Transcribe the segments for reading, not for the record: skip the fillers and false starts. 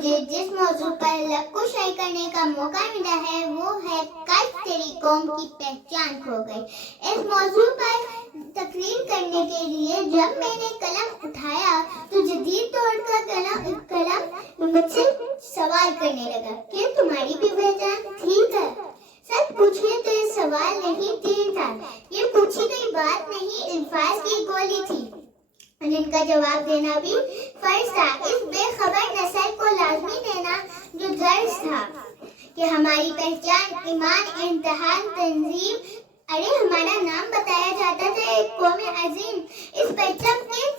مجھے جس موضوع پر لب کو شائع کرنے کا موقع ملا ہے وہ ہے کل تیری قوم کی پہچان کھو گئی۔ اس موضوع پر تقریر کرنے کے لیے جب میں نے قلم اٹھایا تو جدید دور کا قلم مجھ سے سوال کرنے لگا کہ تمہاری بھی پہچان تھی کیا؟ سچ پوچھے تو یہ سوال نہیں تیر تھا، یہ پوچھی گئی بات نہیں، الفاظ کی گولی تھی جن کا جواب دینا بھی فرض تھا۔ اس بے خبر نسل کو لازمی دینا جو درس تھا کہ ہماری پہچان، ایمان، امتحان، تنظیم، ارے ہمارا نام بتایا جاتا تھا ایک قوم عظیم، اس پرچم کے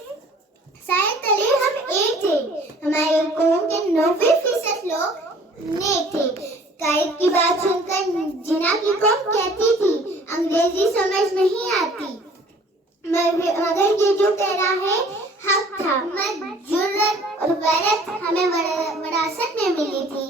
سائے تلے ہم ایک تھے، ہماری قوم کے 90% لوگ نیک تھے۔ قائد کی بات سن کر جنا کی قوم کہتی تھی انگریزی سمجھ نہیں آتی، مگر یہ جو کہہ رہا ہے حق تھا۔ جرأت اور غیرت ہمیں وراثت میں ملی تھی،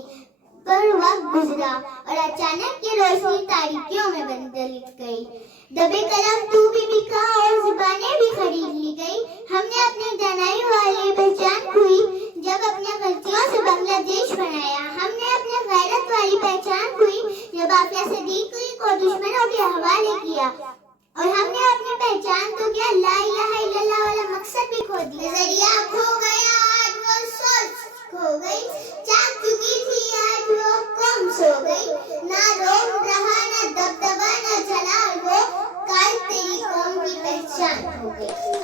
پر وقت گزرا اور اچانک یہ روشنی تاریکیوں میں بدل گئی۔ دبے قلم تو بھی بکا اور زبانیں بھی خرید لی گئی۔ ہم نے اپنی دانائی والی پہچان کھوئی جب اپنے غلطیوں سے بنگلہ دیش بنایا، ہم نے اپنی غیرت والی پہچان کھوئی جب آفیہ صدیقی کو دشمنوں کے حوالے کیا، اور ہم نے اپنی پہچان تو کیا لا الہ الا اللہ والا مقصد بھی کھو دیا۔ نظریہ کھو گیا آج وہ سوچ کھو گئی، چاک چکی تھی آج وہ قوم سو گئی، نہ روم رہا نہ دبدبا نہ جلال، وہ کل تیری قوم کی پہچان کھو گئی۔